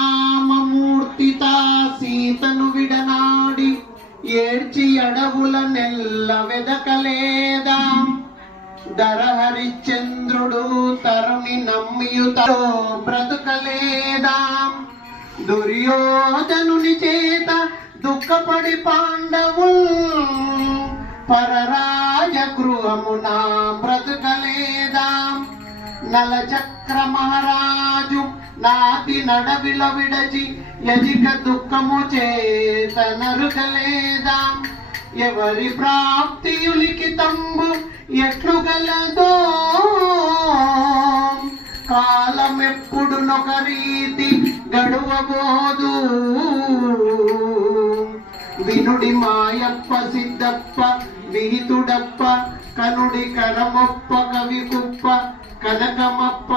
శ్రీరామమూర్తిత సీతను విడనాడి ఏడ్చి అడవుల నెల్ల వెదకలేదా దరహరిశ్చంద్రుడు తరుణి నమ్మియుతో బ్రతుకలేదా దుర్యోధనుని చేత దుఃఖపడి పాండవుల్ పరరాజ గృహమున బ్రతుకలేదా నలచక్ర మహారాజు నాటి నడవిల విడచి యజిక దుఃఖము చేత నరుకలేదా ఎవరి ప్రాప్తియు లిఖితంబు ఎట్లు గలదో కాలమెప్పుడునొక రీతి గడువబోదు వినుడి మాయప్ప సిద్ధప్ప విహితుడప్ప కనుడి కరమొప్ప కవి కుప్ప కనకమప్ప